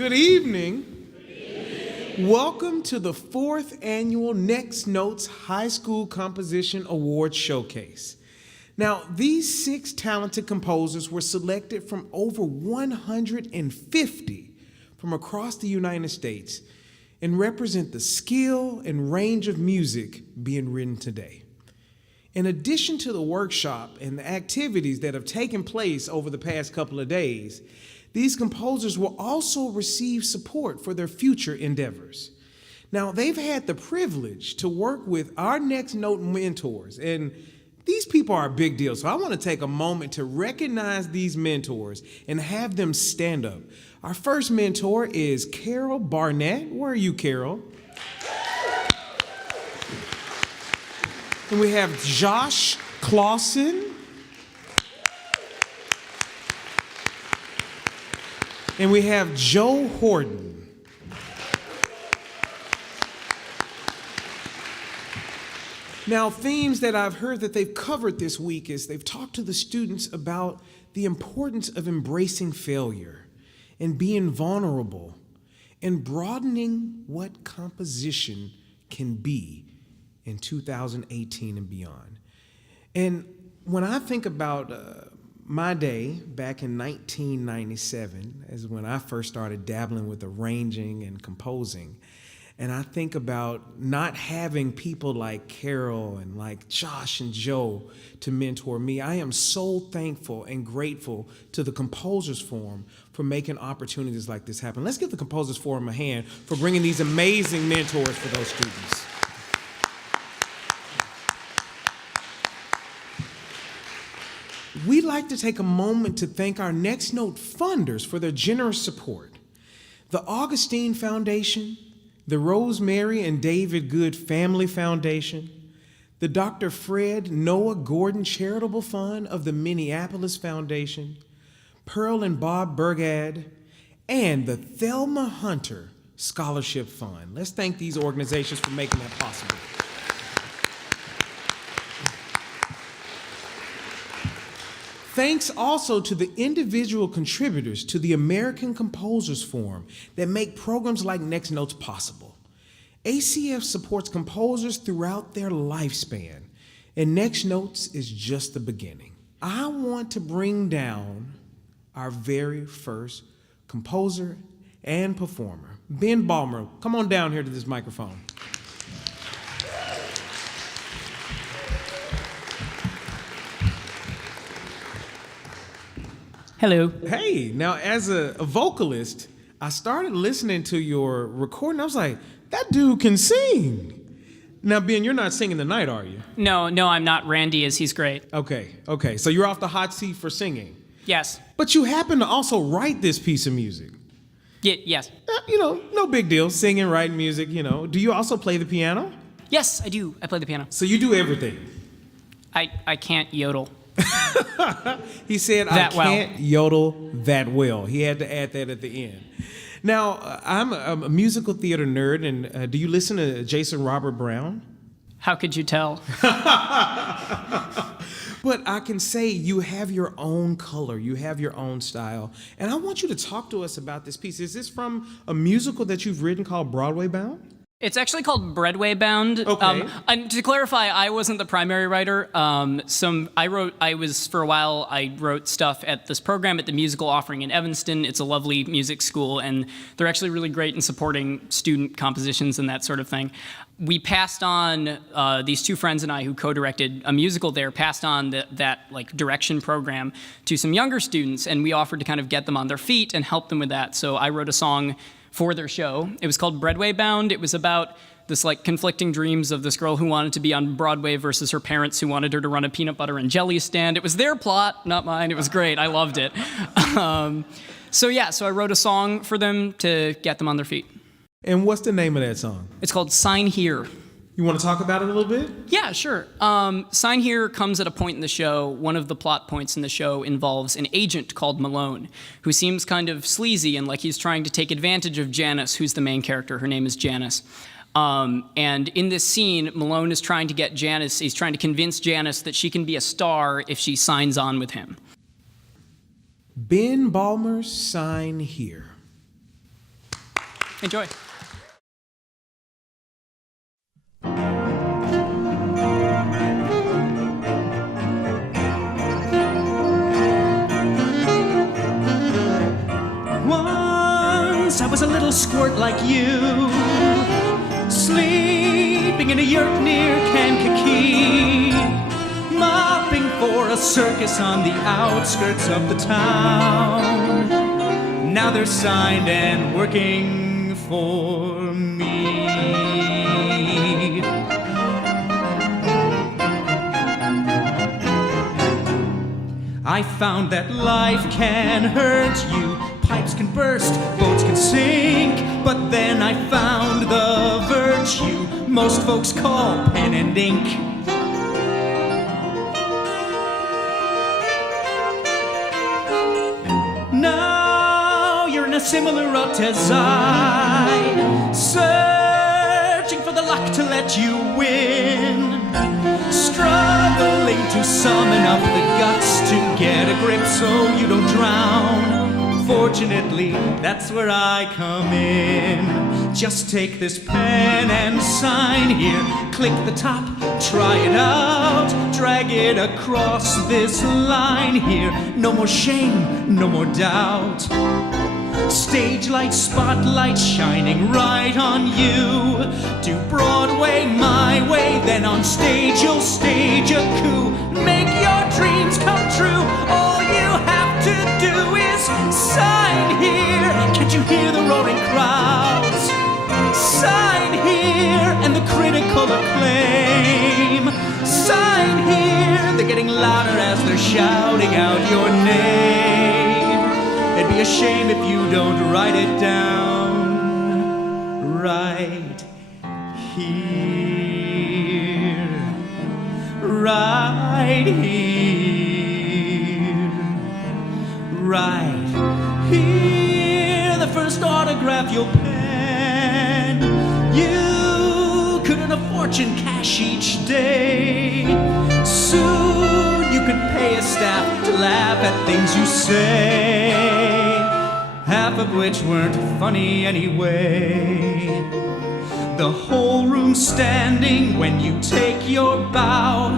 Good evening. Welcome to the 4th annual NextNotes High School Composition Awards Showcase. Now, these 6 talented composers were selected from over 150 from across the United States and represent the skill and range of music being written today. In addition to the workshop and the activities that have taken place over the past couple of days, these composers will also receive support for their future endeavors. Now, they've had the privilege to work with our NextNote mentors, and these people are a big deal, so I want to take a moment to recognize these mentors and have them stand up. Our first mentor is Carol Barnett. Where are you, Carol? And we have Josh Clausen. And we have Joe Horton. Now, themes that I've heard that they've covered this week is they've talked to the students about the importance of embracing failure and being vulnerable and broadening what composition can be in 2018 and beyond. And when I think about my day back in 1997 is when I first started dabbling with arranging and composing. And I think about not having people like Carol and like Josh and Joe to mentor me. I am so thankful and grateful to the Composers Forum for making opportunities like this happen. Let's give the Composers Forum a hand for bringing these amazing mentors for those students. We'd like to take a moment to thank our NextNote funders for their generous support. The Augustine Foundation, the Rosemary and David Good Family Foundation, the Dr. Fred Noah Gordon Charitable Fund of the Minneapolis Foundation, Pearl and Bob Burgad, and the Thelma Hunter Scholarship Fund. Let's thank these organizations for making that possible. Thanks also to the individual contributors to the American Composers Forum that make programs like NextNotes possible. ACF supports composers throughout their lifespan, and NextNotes is just the beginning. I want to bring down our very first composer and performer, Ben Ballmer. Come on down here to this microphone. Hello. Hey, now as a vocalist, I started listening to your recording. I was like, that dude can sing. Now, Ben, you're not singing tonight, are you? No, I'm not. Randy is. He's great. Okay. So you're off the hot seat for singing. Yes. But you happen to also write this piece of music. Yes. No big deal, singing, writing music, Do you also play the piano? Yes, I do. I play the piano. So you do everything. I can't yodel. He said, I can't yodel that well. He had to add that at the end. Now, I'm a musical theater nerd, and do you listen to Jason Robert Brown? How could you tell? But I can say you have your own color, you have your own style, and I want you to talk to us about this piece. Is this from a musical that you've written called Broadway Bound? It's actually called Broadway Bound. Okay. And to clarify, I wasn't the primary writer. I wrote stuff at this program at the Musical Offering in Evanston. It's a lovely music school, and they're actually really great in supporting student compositions and that sort of thing. We passed on, these 2 friends and I who co-directed a musical there, passed on that direction program to some younger students, and we offered to kind of get them on their feet and help them with that. So I wrote a song for their show. It was called Broadway Bound. It was about this conflicting dreams of this girl who wanted to be on Broadway versus her parents who wanted her to run a peanut butter and jelly stand. It was their plot, not mine. It was great. I loved it. So I wrote a song for them to get them on their feet. And what's the name of that song? It's called Sign Here. You want to talk about it a little bit? Yeah, sure. Sign Here comes at a point in the show. One of the plot points in the show involves an agent called Malone, who seems kind of sleazy and like he's trying to take advantage of Janice, who's the main character. Her name is Janice. And in this scene, Malone is trying to get Janice, he's trying to convince Janice that she can be a star if she signs on with him. Ben Ballmer's Sign Here. Enjoy. Once I was a little squirt like you, sleeping in a yurt near Kankakee, mopping for a circus on the outskirts of the town. Now they're signed and working for me. I found that life can hurt you, pipes can burst, boats can sink, but then I found the virtue most folks call pen and ink. Now you're in a similar rut as I, searching for the luck to let you win, struggling to summon up the guts to get a grip so you don't drown. Fortunately, that's where I come in. Just take this pen and sign here. Click the top, try it out, drag it across this line here. No more shame, no more doubt. Stage light, spotlight shining right on you. Do Broadway my way, then on stage you'll stage a coup. Make your dreams come true. All you have to do is sign here. Can't you hear the roaring crowds? Sign here and the critical acclaim. Sign here, they're getting louder as they're shouting out your name. It'd be a shame if you don't write it down right here, right here, right here. The first autograph you'll pen, you could earn a fortune cash each day. Soon you could pay a staff to laugh at things you say, half of which weren't funny anyway. The whole room standing when you take your bow.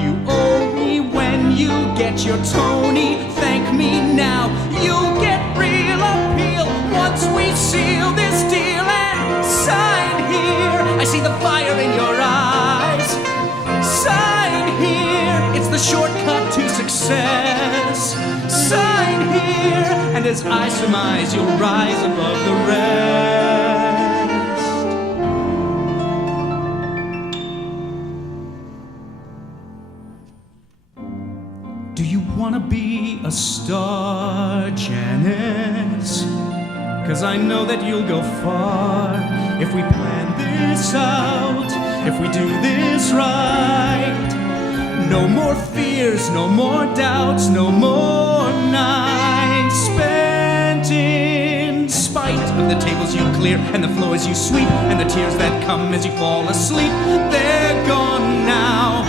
You owe me when you get your Tony. Thank me now. You'll get real appeal once we seal this deal and sign here. I see the fire in your eyes. Sign here. It's the shortcut to success. Sign here, and as I surmise, you'll rise above the rest. Do you want to be a star, Janice? 'Cause I know that you'll go far if we plan this out, if we do this right. No more fears, no more doubts, no more nights spent in spite of the tables you clear and the floors you sweep and the tears that come as you fall asleep. They're gone now.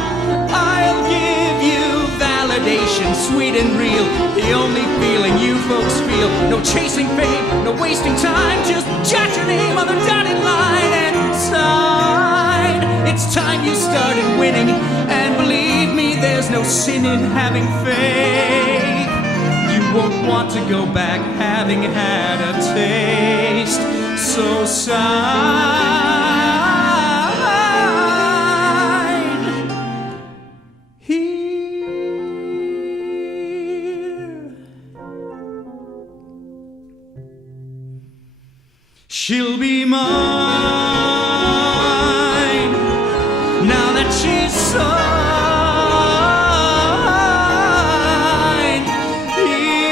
I'll give you validation, sweet and real, the only feeling you folks feel. No chasing fame, no wasting time, just jot your name on the dotted line and sign. It's time you started winning, and believe me, there's no sin in having faith. You won't want to go back having had a taste. So sign here. She'll be mine now that she's signed here.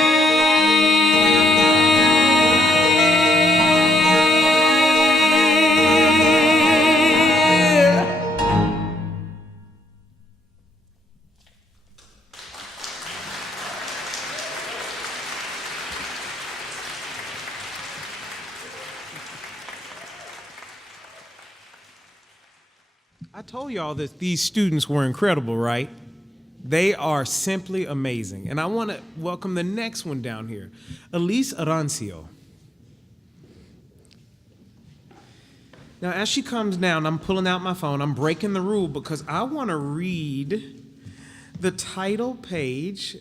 I told y'all that these students were incredible, right? They are simply amazing. And I want to welcome the next one down here, Elise Arancio. Now, as she comes down, I'm pulling out my phone. I'm breaking the rule because I want to read the title page,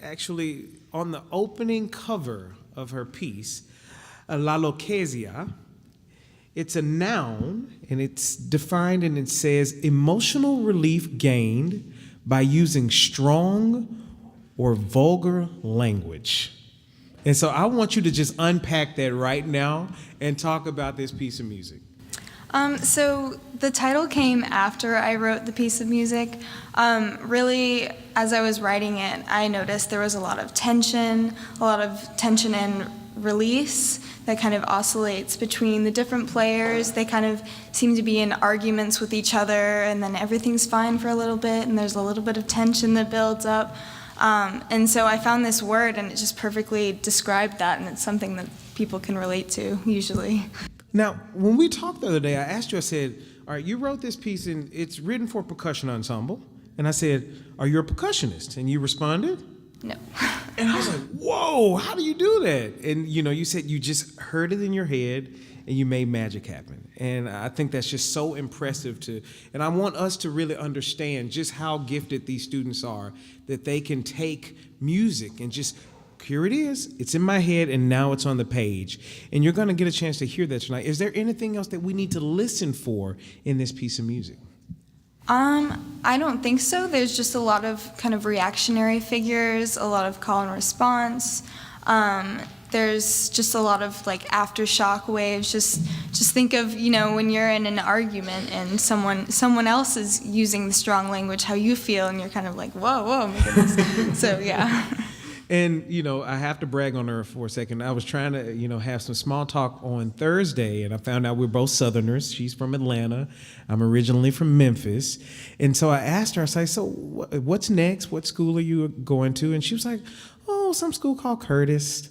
actually on the opening cover of her piece, La Loquesia. It's a noun, and it's defined, and it says emotional relief gained by using strong or vulgar language. And so I want you to just unpack that right now and talk about this piece of music. So the title came after I wrote the piece of music. Really, as I was writing it, I noticed there was a lot of tension and release that kind of oscillates between the different players. They kind of seem to be in arguments with each other, and then everything's fine for a little bit, and there's a little bit of tension that builds up. And so I found this word, and it just perfectly described that, and it's something that people can relate to, usually. Now, when we talked the other day, I asked you, I said, all right, you wrote this piece, and it's written for a percussion ensemble. And I said, are you a percussionist? And you responded? No. And I was like, whoa, how do you do that? And, you said you just heard it in your head, and you made magic happen. And I think that's just so impressive and I want us to really understand just how gifted these students are, that they can take music and just, here it is, it's in my head, and now it's on the page. And you're gonna get a chance to hear that tonight. Is there anything else that we need to listen for in this piece of music? I don't think so. There's just a lot of kind of reactionary figures, a lot of call and response. There's just a lot of like aftershock waves. Just think of, when you're in an argument and someone else is using the strong language, how you feel, and you're kind of like, whoa, my goodness. So yeah. And, I have to brag on her for a second. I was trying to, have some small talk on Thursday, and I found out we're both Southerners. She's from Atlanta. I'm originally from Memphis. And so I asked her, I said, so what's next? What school are you going to? And she was like, oh, some school called Curtis.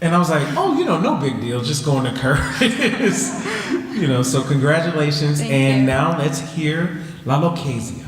And I was like, oh, no big deal, just going to Curtis. So congratulations. Thank and you. Now let's hear La Loquesia.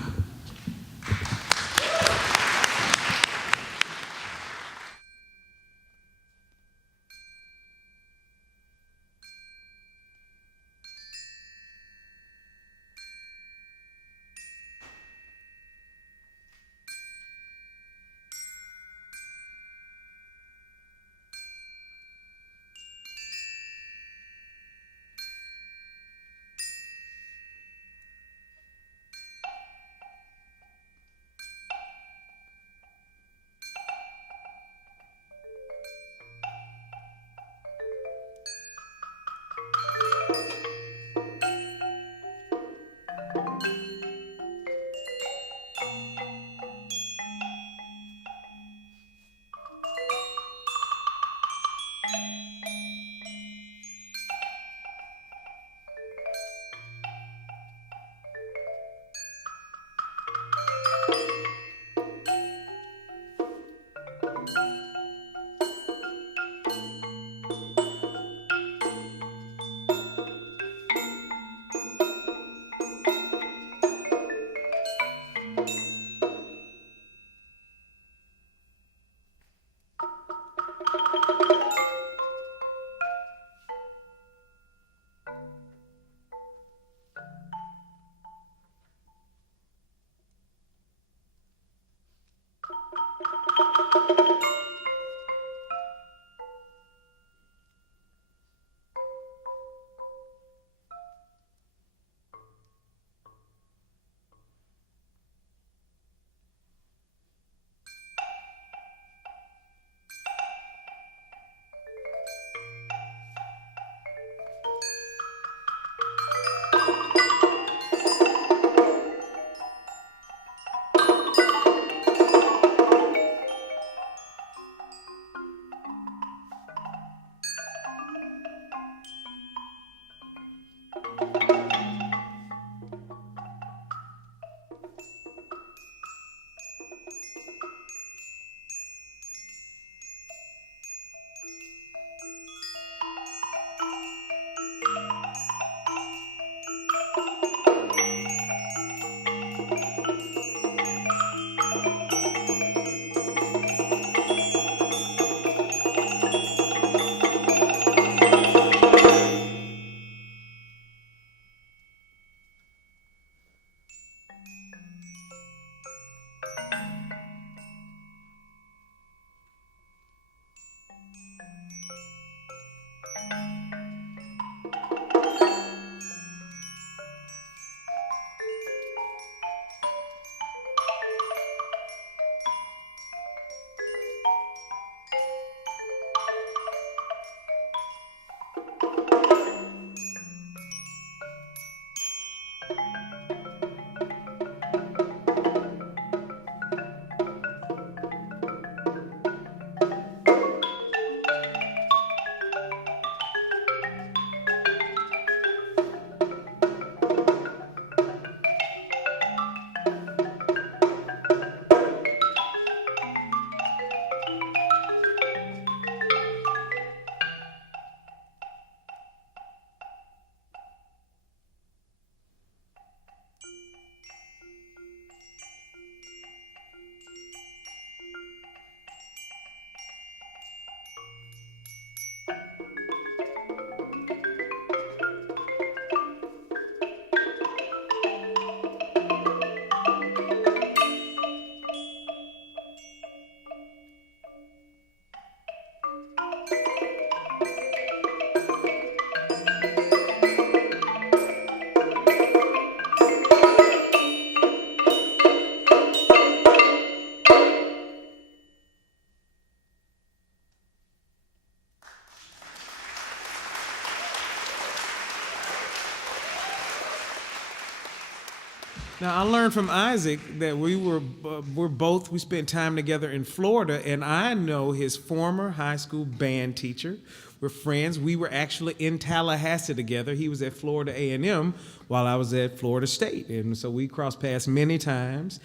Now, I learned from Isaac that we spent time together in Florida, and I know his former high school band teacher. We're friends. We were actually in Tallahassee together. He was at Florida A&M while I was at Florida State, and so we crossed paths many times.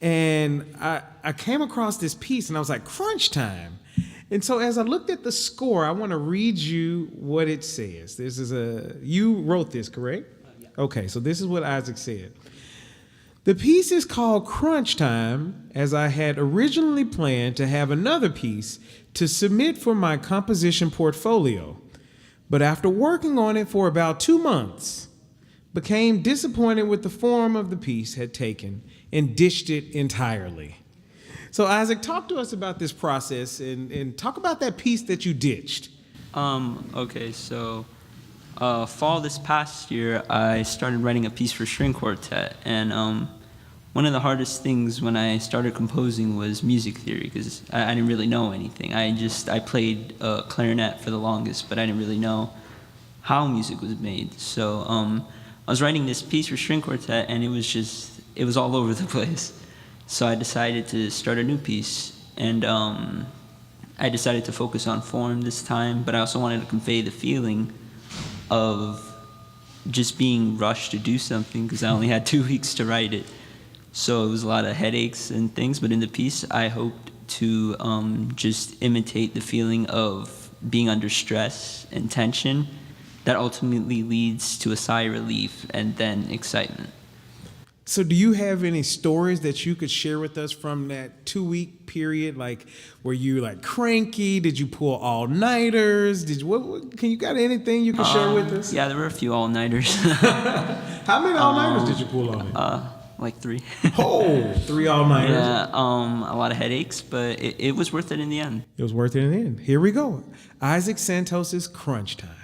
And I came across this piece, and I was like, crunch time. And so as I looked at the score, I want to read you what it says. You wrote this, correct? Yeah. Okay, so this is what Isaac said. The piece is called Crunch Time, as I had originally planned to have another piece to submit for my composition portfolio. But after working on it for about 2 months, became disappointed with the form of the piece had taken and ditched it entirely. So Isaac, talk to us about this process and talk about that piece that you ditched. Okay, so fall this past year, I started writing a piece for string quartet, and one of the hardest things when I started composing was music theory, because I didn't really know anything. I played clarinet for the longest, but I didn't really know how music was made. So I was writing this piece for string quartet, and it was all over the place. So I decided to start a new piece, and I decided to focus on form this time, but I also wanted to convey the feeling of just being rushed to do something, because I only had 2 weeks to write it. So it was a lot of headaches and things, but in the piece I hoped to just imitate the feeling of being under stress and tension that ultimately leads to a sigh of relief and then excitement. So do you have any stories that you could share with us from that 2-week period? Like, were you like cranky? Did you pull all-nighters? Can you got anything you can share with us? Yeah, there were a few all-nighters. How many all-nighters did you pull on it? Like 3. Oh, 3 all-nighters. Yeah, a lot of headaches, but it was worth it in the end. It was worth it in the end. Here we go. Isaac Santos' Crunch Time.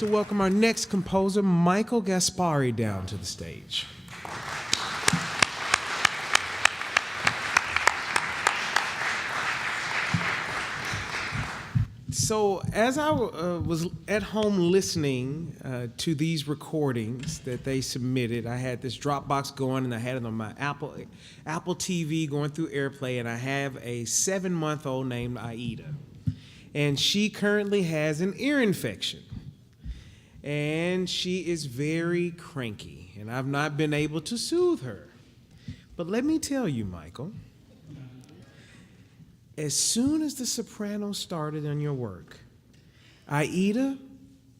to welcome our next composer, Michael Gaspari, down to the stage. So as I was at home listening to these recordings that they submitted, I had this Dropbox going, and I had it on my Apple TV going through AirPlay, and I have a 7-month-old named Aida. And she currently has an ear infection. And she is very cranky, and I've not been able to soothe her. But let me tell you, Michael, as soon as the soprano started on your work, Aida,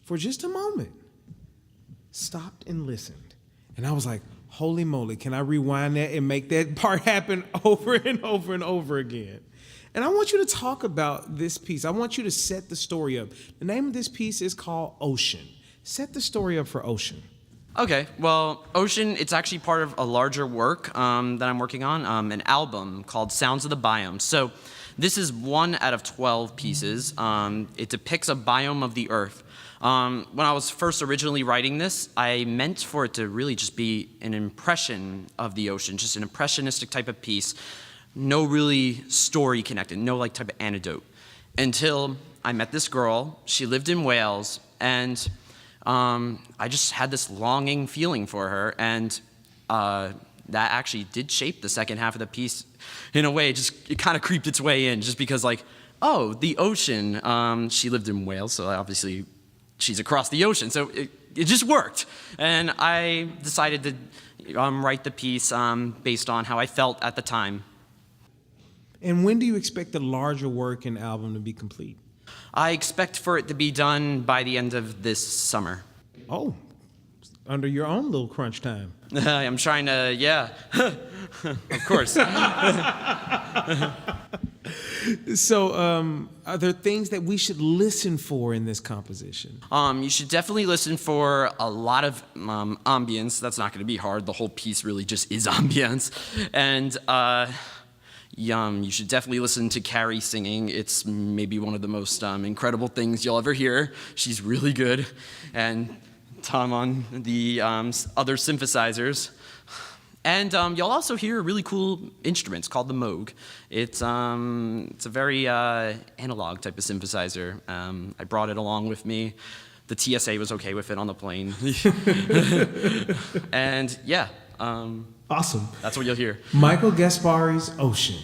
for just a moment, stopped and listened. And I was like, holy moly, can I rewind that and make that part happen over and over and over again? And I want you to talk about this piece. I want you to set the story up. The name of this piece is called Ocean. Set the story up for Ocean. Okay, well, Ocean, it's actually part of a larger work that I'm working on, an album called Sounds of the Biome. So this is 1 out of 12 pieces. It depicts a biome of the earth. When I was first originally writing this, I meant for it to really just be an impression of the ocean, just an impressionistic type of piece. No really story connected, no like type of anecdote. Until I met this girl, she lived in Wales, and I just had this longing feeling for her, and that actually did shape the second half of the piece in a way. It kind of creeped its way in, just because like, oh, the ocean. She lived in Wales, so obviously she's across the ocean, so it just worked. And I decided to write the piece based on how I felt at the time. And when do you expect the larger work and album to be complete? I expect for it to be done by the end of this summer. Oh, under your own little crunch time. I'm trying to, yeah, of course. So, are there things that we should listen for in this composition? You should definitely listen for a lot of ambience. That's not going to be hard. The whole piece really just is ambience. And you should definitely listen to Carrie singing. It's maybe one of the most incredible things you'll ever hear. She's really good. And Tom on the other synthesizers. And you'll also hear really cool instruments called the Moog. It's a very analog type of synthesizer. I brought it along with me. The TSA was okay with it on the plane. And yeah. Awesome. That's what you'll hear. Michael Gaspari's Ocean.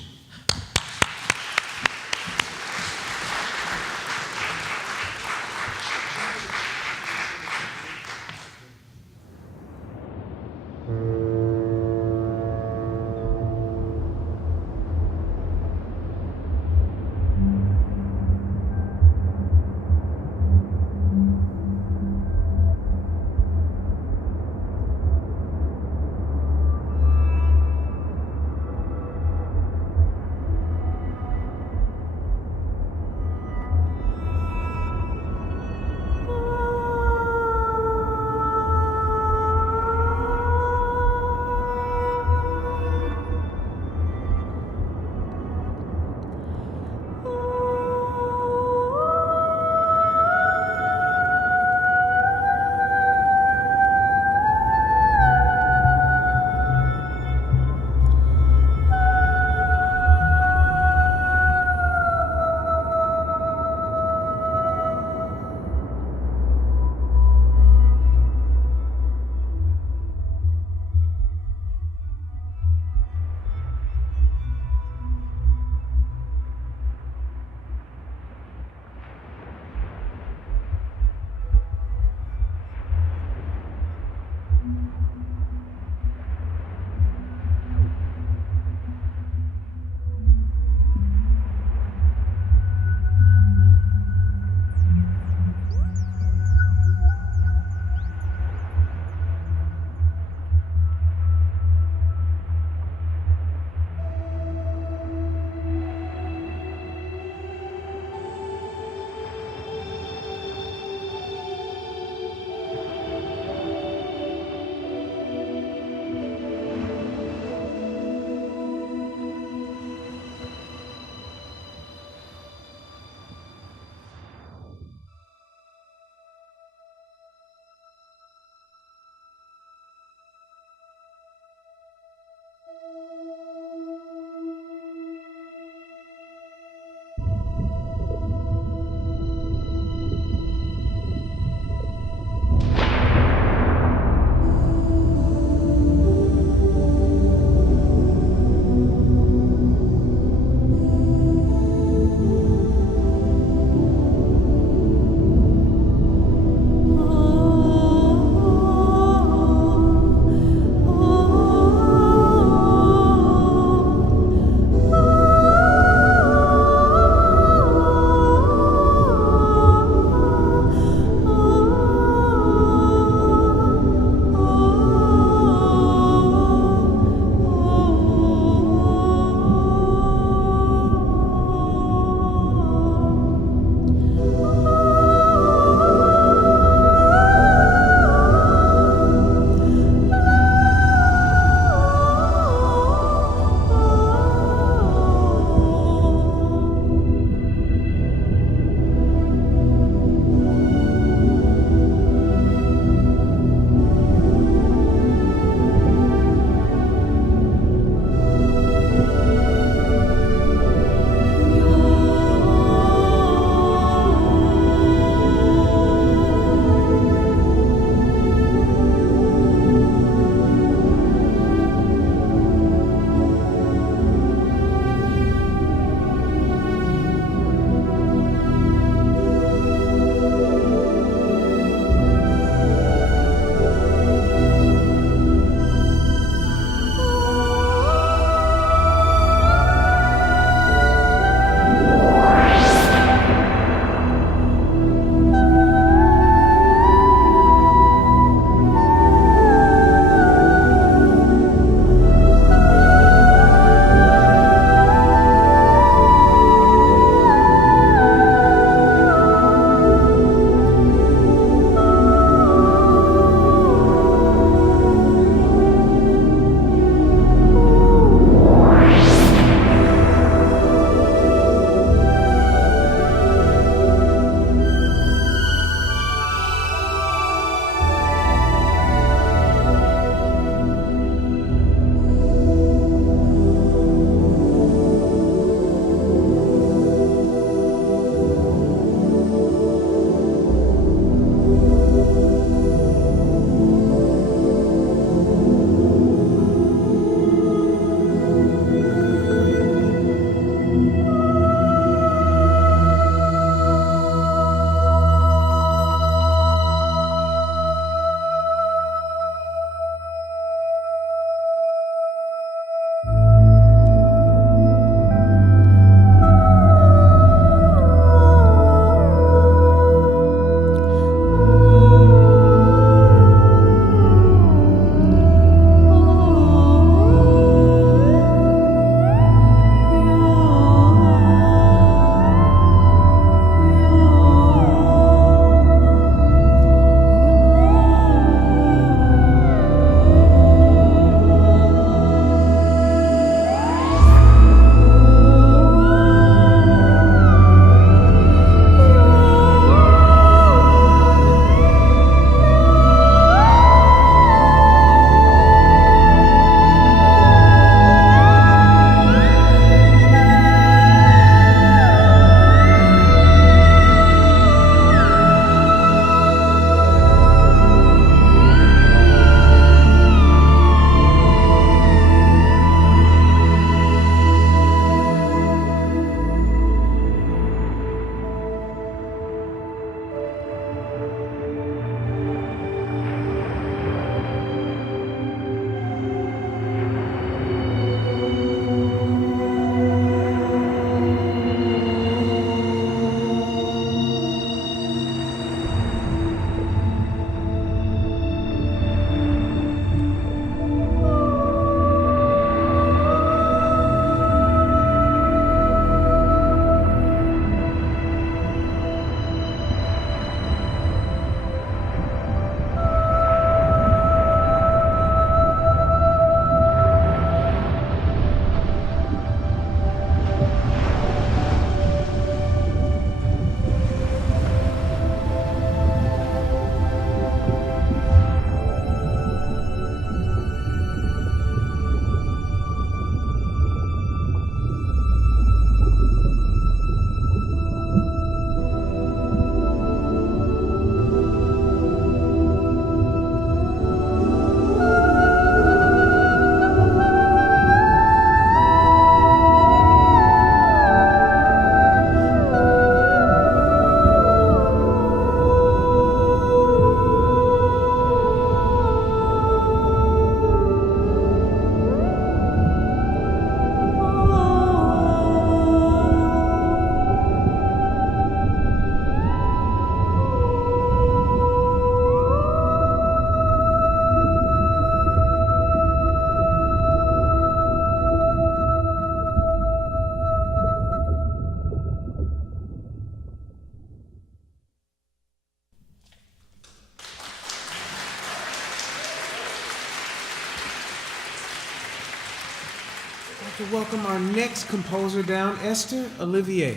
I'd like to welcome our next composer down, Esther Ollivier.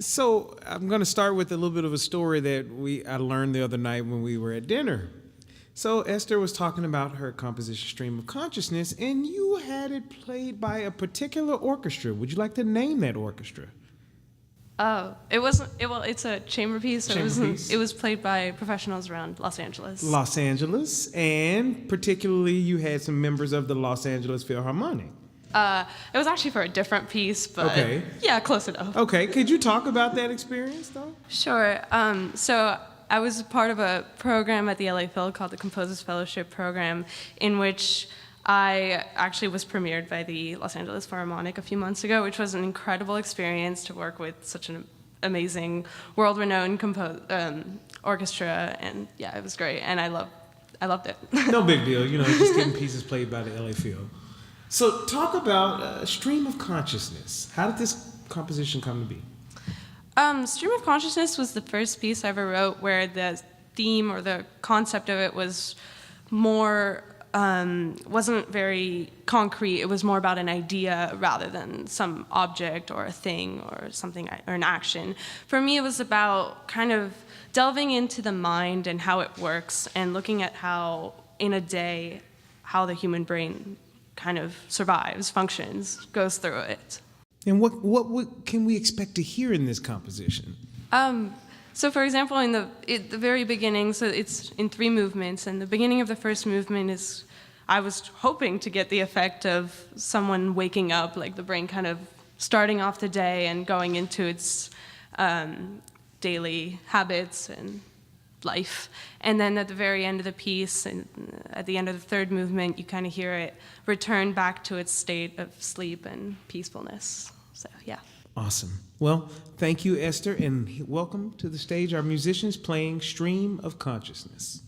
So I'm going to start with a little bit of a story that I learned the other night when we were at dinner. So Esther was talking about her composition Stream of Consciousness, and you had it played by a particular orchestra. Would you like to name that orchestra? Oh, it wasn't. It's a chamber piece. So Chamber piece. It was played by professionals around Los Angeles. Los Angeles, and particularly you had some members of the Los Angeles Philharmonic. It was actually for a different piece, but Okay. yeah, close enough. Okay, could you talk about that experience, though? Sure. So I was part of a program at the LA Phil called the Composers Fellowship Program, in which I actually was premiered by the Los Angeles Philharmonic a few months ago, which was an incredible experience to work with such an amazing, world-renowned orchestra, and yeah, it was great, and I loved it. No big deal, just getting pieces played by the LA Phil. So talk about Stream of Consciousness. How did this composition come to be? Stream of Consciousness was the first piece I ever wrote where the theme or the concept of it was more, wasn't very concrete. It was more about an idea rather than some object or a thing or something, or an action. For me, it was about kind of delving into the mind and how it works and looking at how, in a day, how the human brain kind of survives, functions, goes through it. And what can we expect to hear in this composition? So for example, in the very beginning, so it's in 3 movements, and the beginning of the first movement is, I was hoping to get the effect of someone waking up, like the brain kind of starting off the day and going into its daily habits and life. And then at the very end of the piece, and at the end of the 3rd movement, you kind of hear it return back to its state of sleep and peacefulness. So, yeah. Awesome. Well, thank you, Esther, and welcome to the stage our musicians playing Stream of Consciousness.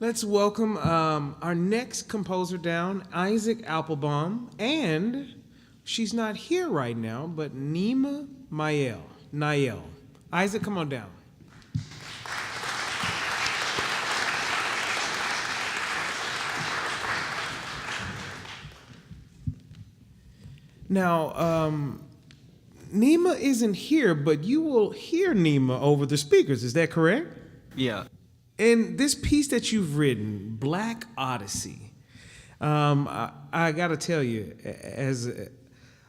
Let's welcome our next composer down, Isaac Applebaum, and she's not here right now, but Nimah Nayel. Isaac, come on down. Now, Nimah isn't here, but you will hear Nimah over the speakers. Is that correct? Yeah. And this piece that you've written, Black Odyssey, I got to tell you, as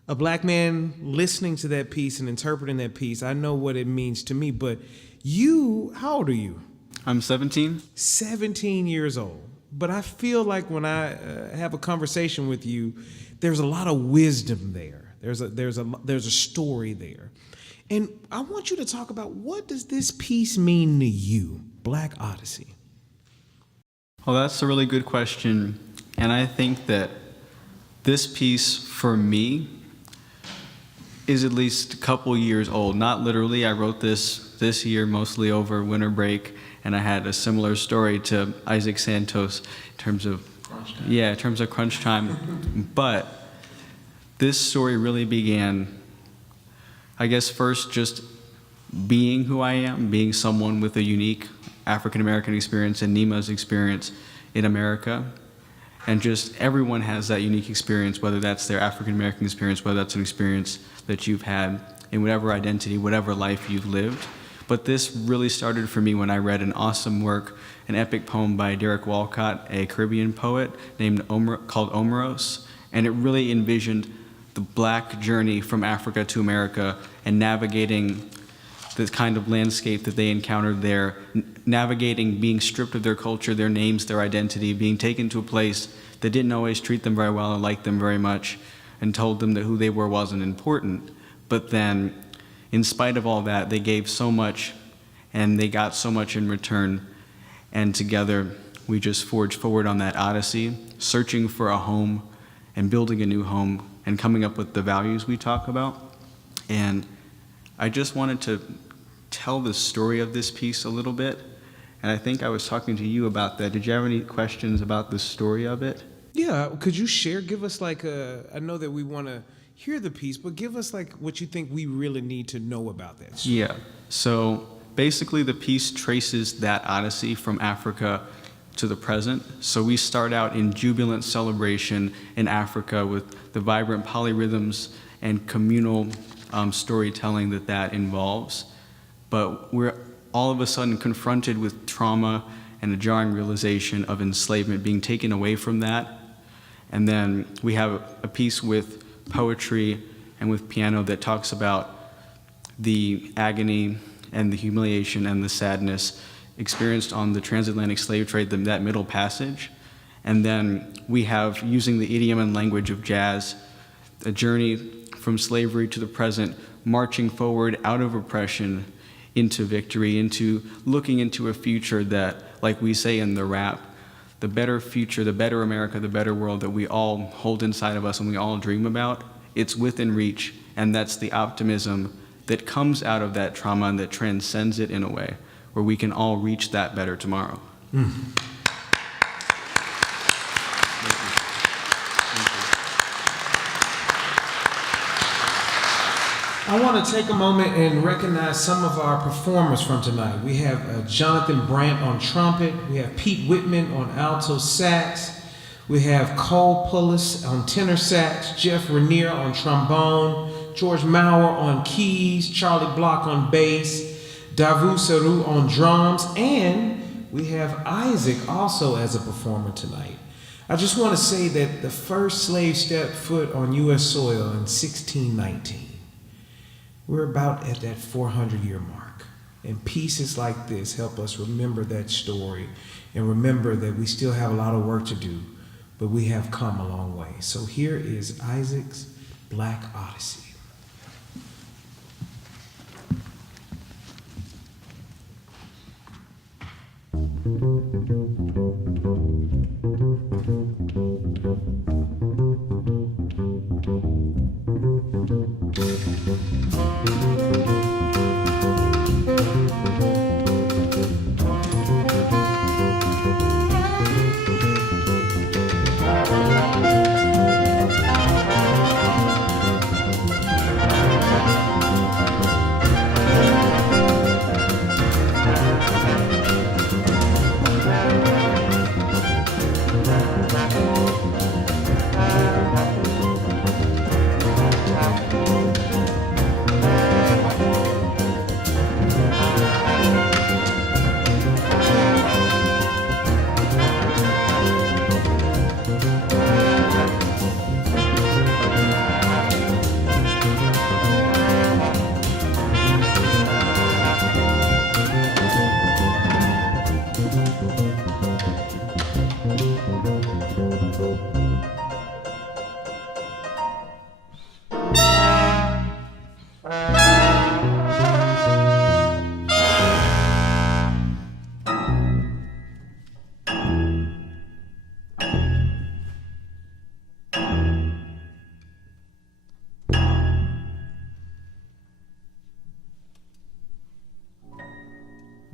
a black man listening to that piece and interpreting that piece, I know what it means to me. But you, how old are you? I'm 17. 17 years old. But I feel like when I have a conversation with you, there's a lot of wisdom there. There's a story there. And I want you to talk about, what does this piece mean to you, Black Odyssey? Well, that's a really good question. And I think that this piece, for me, is at least a couple years old. Not literally. I wrote this year, mostly over winter break, and I had a similar story to Isaac Santos in terms of crunch time. But this story really began, I guess, first just being who I am, being someone with a unique African American experience and Nimah's experience in America. And just everyone has that unique experience, whether that's their African American experience, whether that's an experience that you've had in whatever identity, whatever life you've lived. But this really started for me when I read an awesome work, an epic poem by Derek Walcott, a Caribbean poet called Omeros. And it really envisioned the black journey from Africa to America and navigating the kind of landscape that they encountered there, navigating being stripped of their culture, their names, their identity, being taken to a place that didn't always treat them very well and like them very much, and told them that who they were wasn't important. But then in spite of all that, they gave so much and they got so much in return. And together, we just forged forward on that odyssey, searching for a home and building a new home and coming up with the values we talk about. And I just wanted to tell the story of this piece a little bit. And I think I was talking to you about that. Did you have any questions about the story of it? Yeah, could you share, give us like I know that we want to hear the piece, but give us like what you think we really need to know about that story. Yeah, so basically the piece traces that odyssey from Africa to the present. So we start out in jubilant celebration in Africa with the vibrant polyrhythms and communal storytelling that involves. But we're all of a sudden confronted with trauma and a jarring realization of enslavement, being taken away from that. And then we have a piece with poetry and with piano that talks about the agony and the humiliation and the sadness experienced on the transatlantic slave trade, that middle passage. And then we have, using the idiom and language of jazz, a journey from slavery to the present, marching forward out of oppression into victory, into looking into a future that, like we say in the rap, the better future, the better America, the better world that we all hold inside of us and we all dream about, it's within reach. And that's the optimism that comes out of that trauma and that transcends it in a way where we can all reach that better tomorrow. I want to take a moment and recognize some of our performers from tonight. We have Jonathan Brandt on trumpet. We have Pete Whitman on alto sax. We have Cole Pullis on tenor sax, Jeff Rainier on trombone, George Maurer on keys, Charlie Block on bass, Davu Saru on drums, and we have Isaac also as a performer tonight. I just want to say that the first slave stepped foot on U.S. soil in 1619. We're about at that 400-year mark. And pieces like this help us remember that story and remember that we still have a lot of work to do, but we have come a long way. So here is Isaac's Black Odyssey.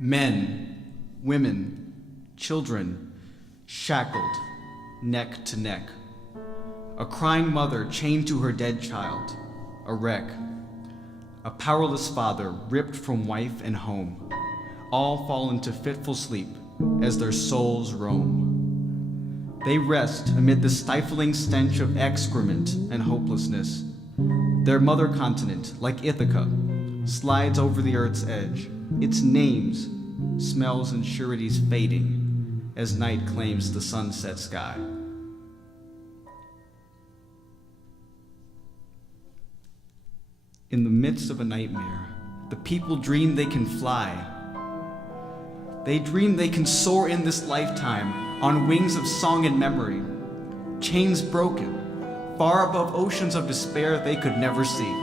Men, women, children, shackled, neck to neck. A crying mother chained to her dead child, a wreck. A powerless father ripped from wife and home. All fall into fitful sleep as their souls roam. They rest amid the stifling stench of excrement and hopelessness. Their mother continent, like Ithaca, slides over the earth's edge, its names, smells and sureties fading as night claims the sunset sky. In the midst of a nightmare, the people dream they can fly. They dream they can soar in this lifetime on wings of song and memory, chains broken, far above oceans of despair they could never see.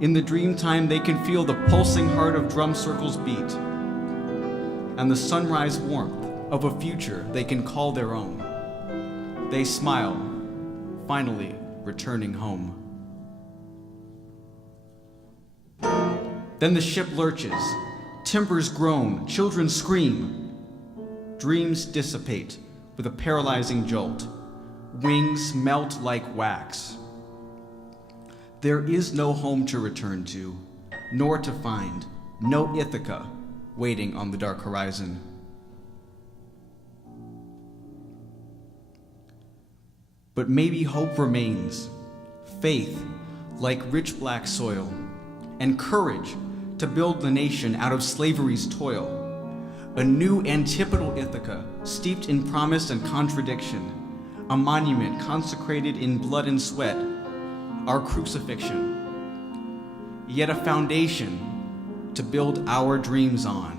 In the dream time, they can feel the pulsing heart of drum circles beat, and the sunrise warmth of a future they can call their own. They smile, finally returning home. Then the ship lurches, timbers groan, children scream. Dreams dissipate with a paralyzing jolt. Wings melt like wax. There is no home to return to, nor to find, no Ithaca waiting on the dark horizon. But maybe hope remains, faith like rich black soil, and courage to build the nation out of slavery's toil. A new antipodal Ithaca steeped in promise and contradiction, a monument consecrated in blood and sweat, our crucifixion, yet a foundation to build our dreams on.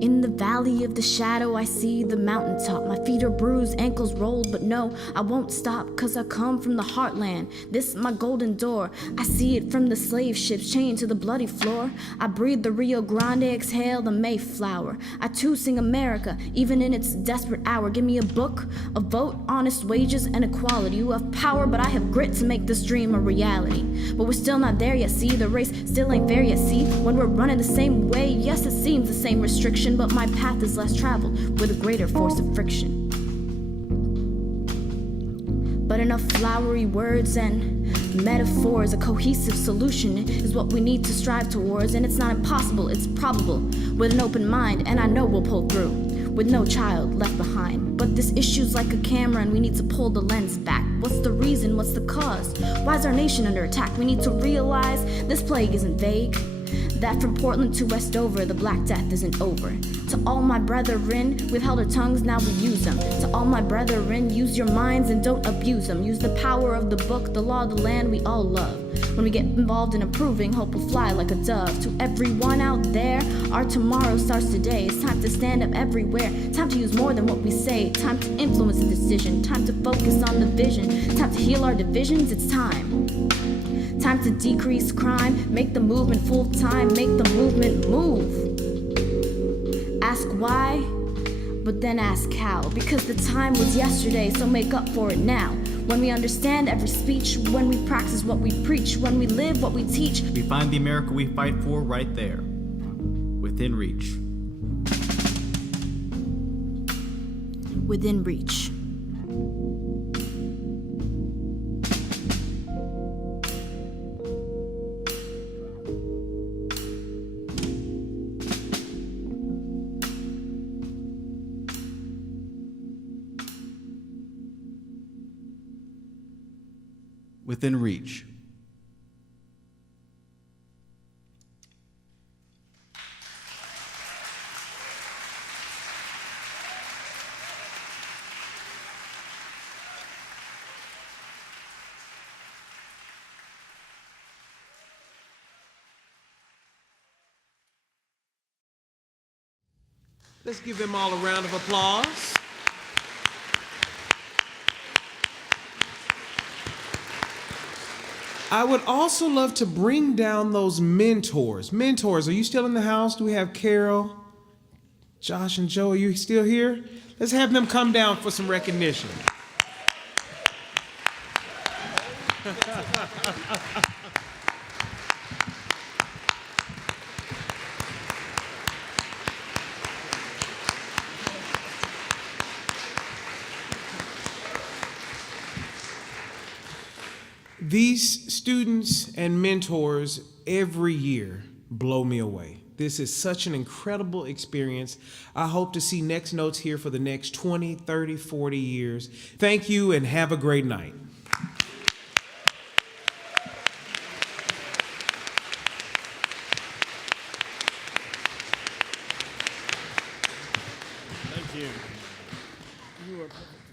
In the valley of the shadow, I see the mountaintop. My feet are bruised, ankles rolled, but no, I won't stop, 'cause I come from the heartland. This is my golden door. I see it from the slave ships chained to the bloody floor. I breathe the Rio Grande, exhale the Mayflower. I too sing America, even in its desperate hour. Give me a book, a vote, honest wages, and equality. You have power, but I have grit to make this dream a reality. But we're still not there yet, see? The race still ain't fair yet, see? When we're running the same way, yes, it seems the same restriction, but my path is less traveled with a greater force of friction. But enough flowery words and metaphors, a cohesive solution is what we need to strive towards, and it's not impossible, it's probable, with an open mind, and I know we'll pull through, with no child left behind. But this issue's like a camera, and we need to pull the lens back. What's the reason? What's the cause? Why is our nation under attack? We need to realize this plague isn't vague, that from Portland to Westover, the Black Death isn't over. To all my brethren, we've held our tongues, now we use them. To all my brethren, use your minds and don't abuse them. Use the power of the book, the law of the land we all love. When we get involved in improving, hope will fly like a dove. To everyone out there, our tomorrow starts today. It's time to stand up everywhere. Time to use more than what we say. Time to influence the decision. Time to focus on the vision. Time to heal our divisions. It's time. Time to decrease crime, make the movement full time, make the movement move. Ask why, but then ask how. Because the time was yesterday, so make up for it now. When we understand every speech, when we practice what we preach, when we live what we teach, We find the America we fight for right there, within reach. within reach. Within reach. Let's give them all a round of applause. I would also love to bring down those mentors. Mentors, are you still in the house? Do we have Carol, Josh, and Joe? Are you still here? Let's have them come down for some recognition. These students and mentors every year blow me away. This is such an incredible experience. I hope to see Next Notes here for the next 20, 30, 40 years. Thank you and have a great night. Thank you. You are perfect.